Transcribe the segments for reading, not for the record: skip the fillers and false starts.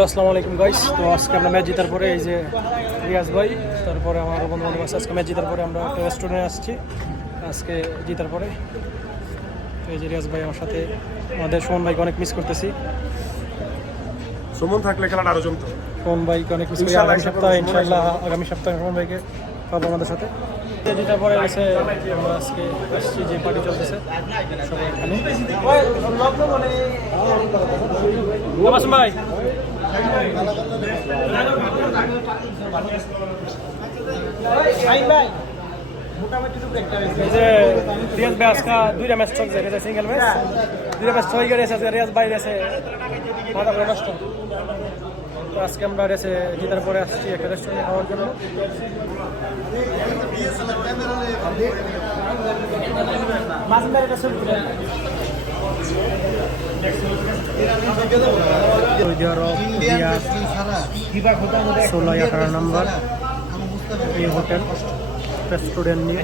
আসসালামু আলাইকুম গাইস। তো আজকে আমরা ম্যাচ জেতার পরে এই যে রিয়াজ ভাই, তারপরে আমার বন্ধু বান্ধব আছে। আজকে ম্যাচ জেতার পরে আমরা একটা রেস্টুরেন্টে আসছি আজকে জেতার পরে। তো এই যে রিয়াজ ভাই আমার সাথে, আমাদের সুমন ভাইকে অনেক মিস করতেছি। সুমন থাকলে খেলাটা আরো জমতো। সুমন ভাইকে অনেক মিস করি। আগামী সপ্তাহে সুমন ভাইকে পাবো আমাদের সাথে। জেতার পরে এসে আমরা আজকে আসছি, যে পার্টি চলতেছে সবাই এখানে। ভাই রিয়াজ ভাই আজকে দুইটা ম্যাচ চলছে, সিঙ্গেল ম্যাচ দুইটা ম্যাচ ছয় গেছে। রিয়াজ ভাই গেছে মাথা করে নষ্ট। তো আজকে আমরা গেছে জেতার পরে আসছি একটা রেস্টুরেন্টে খাওয়ার জন্য। ষোলো 18 নম্বর এই হোটেল রেস্টুরেন্ট নিয়ে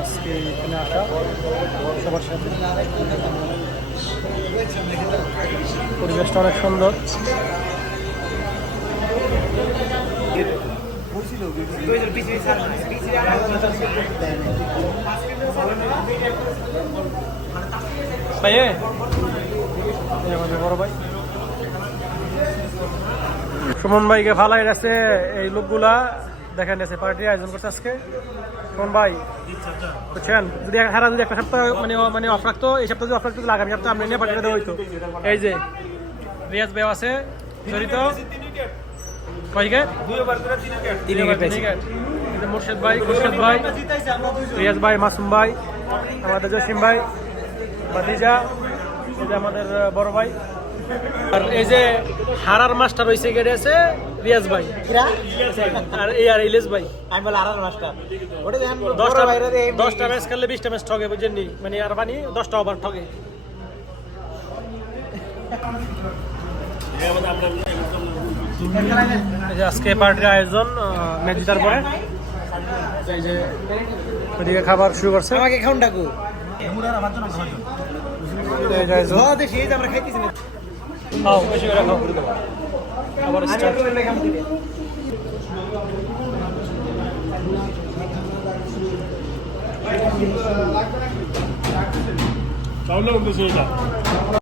আজকে এখানে আসা সবার সাথে। পরিবেশটা অনেক সুন্দর। আমাদের বড় ভাই সুমন ভাইকে ফালাই গেছে এই লোকগুলা, দেখেন গেছে পার্টির আয়োজন করছে আজকে। সুমন ভাই বুঝছেন, যদি হারা যদি একটা সপ্তাহ মানে অফ রাখতো, এই সপ্তাহে যদি অফ রাখতো আগামী সপ্তাহে আমরা নিয়ে পার্টিটা দেওয়া হইতো। এই যে রিয়াজ ভাই আছে জড়িত, মুর্শেদ ভাই, রিয়াজ ভাই, মাসুম ভাই, আমাদের জসিম ভাই, ভাতিজা, এই যে আমাদের বড় ভাই। আর এই যে হারার মাস্টার হয়েছে গেড়ে আছে রিয়াজ ভাই, আর এই আর ইলিশ ভাই। আমি বলে হারার মাস্টার 10টা ম্যাচ খেললে 20টা ম্যাচ ঠকে, বুঝেননি? মানে আর বানি 10টা ওভার ঠকে। এই যে আজকে পার্টির আয়োজন ম্যাচ জেতার পরে। এই যে ওদিকে খাবার শুরু করছে। আমাকে খাউন ডাকু আমরা খাইতেছি না, খাও বেশি করে খাও। খাবার স্টার্ট। তাহলে